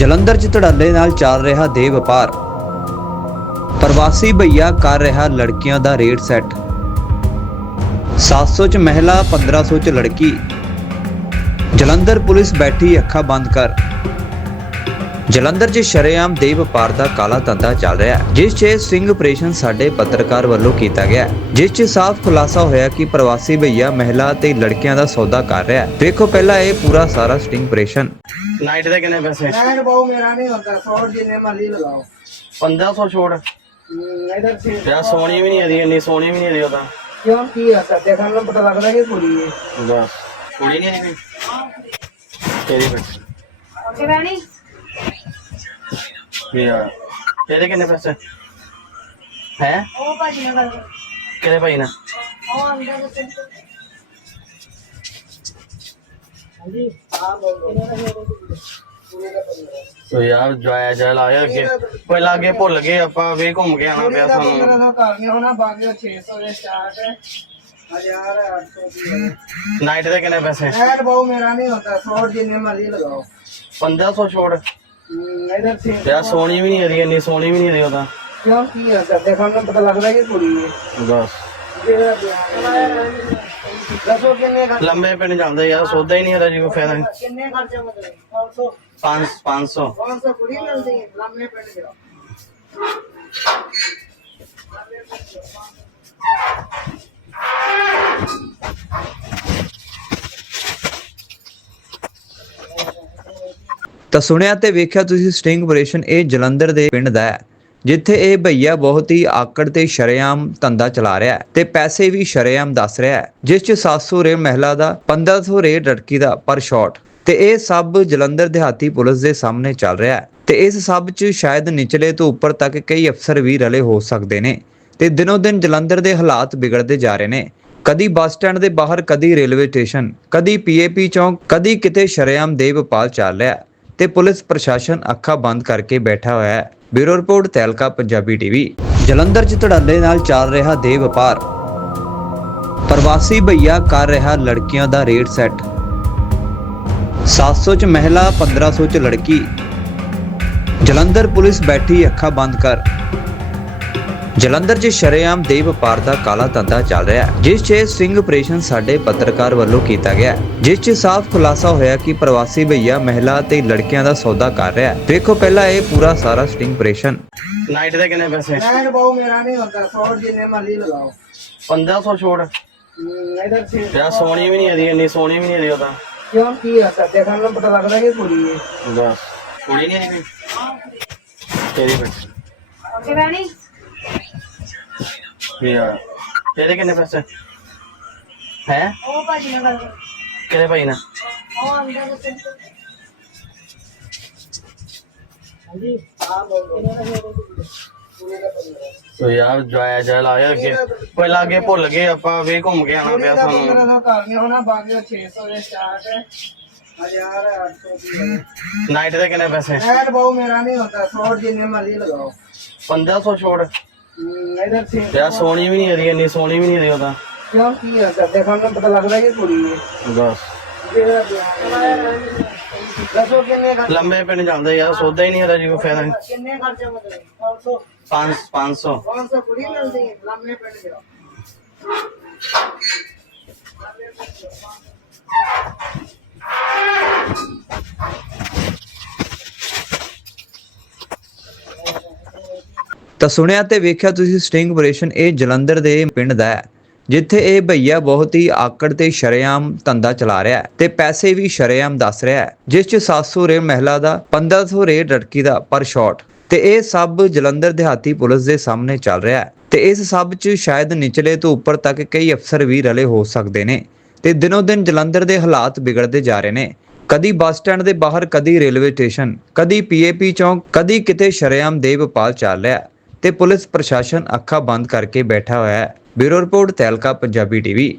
ਜਲੰਧਰ 'ਚ ਧੜੱਲੇ ਨਾਲ ਚੱਲ ਰਿਹਾ ਦੇ ਵਪਾਰ। ਪ੍ਰਵਾਸੀ ਭਈਆ ਕਰ ਰਿਹਾ ਲੜਕੀਆਂ ਦਾ ਰੇਟ ਸੈੱਟ। 700 ਚ ਮਹਿਲਾ 1500 ਚ ਲੜਕੀ। ਜਲੰਧਰ ਪੁਲਿਸ ਬੈਠੀ ਅੱਖਾਂ ਬੰਦ ਕਰ। ਜਲੰਧਰ 'ਚ ਸ਼ਰੇਆਮ ਦੇ ਵਪਾਰ ਦਾ ਕਾਲਾ ਧੰਦਾ ਚੱਲ ਰਿਹਾ ਹੈ ਜਿਸ 'ਚ ਸਿੰਘ ਆਪਰੇਸ਼ਨ ਸਾਡੇ ਪੱਤਰਕਾਰ ਵੱਲੋਂ ਕੀਤਾ ਗਿਆ ਜਿਸ 'ਚ ਸਾਫ਼ ਖੁਲਾਸਾ ਹੋਇਆ ਕਿ ਪ੍ਰਵਾਸੀ ਭਈਆ ਮਹਿਲਾ ਤੇ ਲੜਕਿਆਂ ਦਾ ਸੌਦਾ ਕਰ ਰਿਹਾ ਹੈ। ਦੇਖੋ ਪਹਿਲਾਂ ਇਹ ਪੂਰਾ ਸਾਰਾ ਸਟਿੰਗ ਆਪਰੇਸ਼ਨ ਨਾਈਟ ਦੇ ਕਿੰਨੇ ਪੈਸੇ? ਮੈਂ ਬਹੁ ਮੇਰਾ ਨਹੀਂ ਹੁੰਦਾ 100 ਜਿੰਨੇ ਮਰਜ਼ੀ ਲਗਾਓ। 1500 ਛੋੜ ਇਧਰ ਸੀ ਯਾ ਸੋਹਣੀ ਵੀ ਨਹੀਂ ਆਦੀ ਇੰਨੀ ਸੋਹਣੀ ਵੀ ਨਹੀਂ ਆਦੀ ਉਹਦਾ ਕਿਉਂ ਕੀ ਆ ਸਰ ਦੇਖਣ ਨੂੰ ਪਤਾ ਲੱਗਦਾ ਕਿ ਕੁੜੀ ਹੈ? ਬਸ। ਕੁੜੀ ਨਹੀਂ ਹੈ ਤੇਰੀ ਬੱਚੀ ਓਕੇ ਰਾਣੀ? ਯਾਰ ਤੇਰੇ ਕਿੰਨੇ ਪੈਸੇ ਹੈ ਉਹ ਭਾਜੀ ਨਾਲ ਗੱਲ ਕਰ। ਕਿਹਦੇ ਭਾਈ ਨਾ ਉਹ ਅੰਦਰ ਦੇ ਤੋ ਯਾਰ ਜਾਇਆ ਜਾ ਲਾਇਆ ਅੱਗੇ ਪਹਿਲਾਂ ਅੱਗੇ ਭੁੱਲ ਗਏ ਆਪਾਂ ਵੀ ਘੁੰਮ ਕੇ ਆਣਾ ਪਿਆ ਸਾਨੂੰ पंद्रह सौ करने होना बाकी छह सौ से स्टार्ट है हजार आठ सौ की ਨਾਈਟ ਦੇ ਕਿੰਨੇ ਪੈਸੇ नेट बहु मेरा नहीं होता सौ जिन्ने मर्जी लगाओ 1500 ਛੋੜ ਯਾਰ ਸੋਹਣੀ ਵੀ ਨਹੀਂ ਹਰੀ ਇੰਨੀ ਸੋਹਣੀ ਵੀ ਨਹੀਂ ਹਰੀ ਉਹ ਲੰਬੇ ਪਿੰਡ ਜਾਂਦੇ ਯਾਰ ਸੌਦਾ ਹੀ ਨਹੀਂ ਇਹਦਾ ਜੀ ਕੋਈ ਫਾਇਦਾ ਨਹੀਂ। ਕਿੰਨੇ ਖਰਚੇ ਮਤਲਬ 500 500 500 ਕੁੜੀ ਮਿਲਦੀ ਹੈ ਲੰਮੇ ਪਿੰਡ ਜਿਹੜਾ ਤਾਂ ਸੁਣਿਆ ਤੇ ਵੇਖਿਆ ਤੁਸੀਂ ਸਟਿੰਗ ਆਪਰੇਸ਼ਨ ਇਹ ਜਲੰਧਰ ਦੇ ਪਿੰਡ ਦਾ ਹੈ, ਜਿੱਥੇ ਇਹ ਭਈਆ ਬਹੁਤ ਹੀ ਆਕੜ ਤੇ ਸ਼ਰੇਆਮ ਧੰਦਾ ਚਲਾ ਰਿਹਾ ਹੈ ਤੇ ਪੈਸੇ ਵੀ ਸ਼ਰੇਆਮ ਦੱਸ ਰਿਹਾ ਹੈ, ਜਿਸ ਚ 700 ਰੇ ਮਹਿਲਾ ਦਾ 1500 ਰੇ ਲੜਕੀ ਦਾ ਪਰ ਸ਼ਾਟ। ਤੇ ਇਹ ਸਭ ਜਲੰਧਰ ਦਿਹਾਤੀ ਪੁਲਿਸ ਦੇ ਸਾਹਮਣੇ ਚੱਲ ਰਿਹਾ ਹੈ ਤੇ ਇਸ ਸਭ ਚ ਸ਼ਾਇਦ ਨਿਚਲੇ ਤੋਂ ਉੱਪਰ ਤੱਕ ਕਈ ਅਫਸਰ ਵੀ ਰਲੇ ਹੋ ਸਕਦੇ ਨੇ। ਤੇ ਦਿਨੋ ਦਿਨ ਜਲੰਧਰ ਦੇ ਹਾਲਾਤ ਵਿਗੜਦੇ ਜਾ ਰਹੇ ਨੇ। ਕਦੀ ਬੱਸ ਸਟੈਂਡ ਦੇ ਬਾਹਰ, ਕਦੀ ਰੇਲਵੇ ਸਟੇਸ਼ਨ, ਕਦੀ ਪੀਏਪੀ ਚੌਂਕ, ਕਦੀ ਕਿਤੇ ਸ਼ਰੇਆਮ ਦੇ ਵਪਾਲ ਚੱਲ ਰਿਹਾ ਤੇ ਪੁਲਿਸ ਪ੍ਰਸ਼ਾਸਨ ਅੱਖਾਂ ਬੰਦ ਕਰਕੇ ਬੈਠਾ ਹੋਇਆ ਹੈ। Bureau report, Tehelka, Punjabi TV. Jalandhar 'ਚ ਧੜੱਲੇ ਨਾਲ ਚੱਲ ਰਿਹਾ ਦੇ ਵਪਾਰ। ਪ੍ਰਵਾਸੀ ਭਈਆ ਕਰ ਰਿਹਾ ਲੜਕੀਆਂ ਦਾ ਰੇਟ ਸੈੱਟ। 700 ਚ ਮਹਿਲਾ 1500 ਚ ਲੜਕੀ। ਜਲੰਧਰ ਪੁਲਿਸ ਬੈਠੀ ਅੱਖਾਂ ਬੰਦ ਕਰ। ਜਲੰਧਰ 'ਚ ਸ਼ਰੇਆਮ ਦੇ ਵਪਾਰ ਦਾ ਕਾਲਾ ਧੰਦਾ ਚੱਲ ਰਿਹਾ ਹੈ ਜਿਸ 'ਚ ਸਿੰਘ ਆਪਰੇਸ਼ਨ ਸਾਡੇ ਪੱਤਰਕਾਰ ਵੱਲੋਂ ਕੀਤਾ ਗਿਆ ਜਿਸ 'ਚ ਸਾਫ਼ ਖੁਲਾਸਾ ਹੋਇਆ ਕਿ ਪ੍ਰਵਾਸੀ ਭਈਆ ਮਹਿਲਾ ਤੇ ਲੜਕਿਆਂ ਦਾ ਸੌਦਾ ਕਰ ਰਿਹਾ ਹੈ। ਦੇਖੋ ਪਹਿਲਾਂ ਇਹ ਪੂਰਾ ਸਾਰਾ ਸਟਿੰਗ ਆਪਰੇਸ਼ਨ। ਨਾਈਟ ਦੇ ਕਿੰਨੇ ਪੈਸੇ? ਨਾਈਟ ਬਹੁ ਮੇਰਾ ਨਹੀਂ ਹੁੰਦਾ 100 ਜਿੰਨੇ ਮਰਜ਼ੀ ਲਗਾਓ 1500 ਛੋੜ ਇਧਰ ਸੀ ਯਾ ਸੋਹਣੀ ਵੀ ਨਹੀਂ ਆਦੀ ਇੰਨੀ ਸੋਹਣੀ ਵੀ ਨਹੀਂ ਆਦੀ ਕਿਉਂ ਕੀ ਆ ਸਰ ਦੇਖਣ ਨੂੰ ਪਤਾ ਲੱਗਦਾ ਕਿ ਕੁੜੀ ਹੈ ਬਸ। ਕੁੜੀ ਨਹੀਂ ਆਦੀ ਤੇਰੀ ਬੇਟੀ। ਓਕੇ ਰਾਣੀ ਯਾ ਤੇਰੇ ਕਿੰਨੇ ਪੈਸੇ ਹੈ ਉਹ ਭਾਜੀ ਨਾਲ ਗੱਲ ਕਰੋ। ਕਿਹੜੇ ਭਾਈ ਨਾ ਉਹ ਅੰਦਰ ਉੱਤੇ ਤੋ ਯਾਰ ਜਾਇਆ ਜਾ ਲਾਇਆ ਅੱਗੇ ਪਹਿਲਾਂ ਅੱਗੇ ਭੁੱਲ ਗਏ ਆਪਾਂ ਵੇ ਘੁੰਮ ਕੇ ਆਣਾ ਪਿਆ ਸਾਨੂੰ ਨਾਈਟ ਦੇ ਕਿੰਨੇ ਪੈਸੇ ਐਡ ਬਹੁ ਮੇਰਾ ਨਹੀਂ ਹੁੰਦਾ 100 ਜਿੰਨੇ ਮਰਜ਼ੀ ਲਗਾਓ 1500 ਛੋੜ ਯਾਰ ਸੋਹਣੀ ਵੀ ਨਹੀਂ ਹਰੀ ਇੰਨੀ ਸੋਹਣੀ ਵੀ ਨਹੀਂ ਹਰੀ ਉਹਦਾ ਕਿਉਂ ਕੀ ਹੈ ਸਰ ਦੇਖਣ ਨੂੰ ਪਤਾ ਲੱਗਦਾ ਇਹ ਕੁੜੀ ਹੈ। ਬਸ। ਦੱਸੋ ਕਿੰਨੇ ਖਰਚਾ ਲੰਬੇ ਪਿੰਡ ਜਾਂਦੇ ਯਾਰ ਸੋਦਾ ਹੀ ਨਹੀਂ ਹਰਾ ਜੀ ਕੋਈ ਫਾਇਦਾ ਨਹੀਂ। ਕਿੰਨੇ ਖਰਚਾ ਮਤਲਬ? 500 5 500 500 ਕੁੜੀ ਮਿਲਦੀ ਹੈ ਲੰਮੇ ਪਿੰਡ ਦੇ ਤਾਂ ਸੁਣਿਆ ਤੇ ਵੇਖਿਆ ਤੁਸੀਂ ਸਟਿੰਗ ਆਪਰੇਸ਼ਨ ਇਹ ਜਲੰਧਰ ਦੇ ਪਿੰਡ ਦਾ ਹੈ, ਜਿੱਥੇ ਇਹ ਭਈਆ ਬਹੁਤ ਹੀ ਆਕੜ ਤੇ ਸ਼ਰੇਆਮ ਧੰਦਾ ਚਲਾ ਰਿਹਾ ਹੈ ਤੇ ਪੈਸੇ ਵੀ ਸ਼ਰੇਆਮ ਦੱਸ ਰਿਹਾ ਹੈ, ਜਿਸ ਚ 700 ਰੇ ਮਹਿਲਾ ਦਾ 1500 ਰੇ ਲੜਕੀ ਦਾ ਪਰ ਸ਼ਾਟ। ਤੇ ਇਹ ਸਭ ਜਲੰਧਰ ਦਿਹਾਤੀ ਪੁਲਿਸ ਦੇ ਸਾਹਮਣੇ ਚੱਲ ਰਿਹਾ ਹੈ ਤੇ ਇਸ ਸਭ ਚ ਸ਼ਾਇਦ ਨਿਚਲੇ ਤੋਂ ਉੱਪਰ ਤੱਕ ਕਈ ਅਫਸਰ ਵੀ ਰਲੇ ਹੋ ਸਕਦੇ ਨੇ ਤੇ ਦਿਨੋ ਦਿਨ ਜਲੰਧਰ ਦੇ ਹਾਲਾਤ ਵਿਗੜਦੇ ਜਾ ਰਹੇ ਨੇ। ਕਦੀ ਬੱਸ ਸਟੈਂਡ ਦੇ ਬਾਹਰ, ਕਦੀ ਰੇਲਵੇ ਸਟੇਸ਼ਨ, ਕਦੀ ਪੀਏਪੀ ਚੌਂਕ, ਕਦੀ ਕਿਤੇ ਸ਼ਰੇਆਮ ਦੇ ਵਪਾਰ ਚੱਲ ਰਿਹਾ ਤੇ ਪੁਲਿਸ ਪ੍ਰਸ਼ਾਸਨ ਅੱਖਾਂ ਬੰਦ ਕਰਕੇ ਬੈਠਾ ਹੋਇਆ ਹੈ। Bureau report Tehelka Punjabi TV.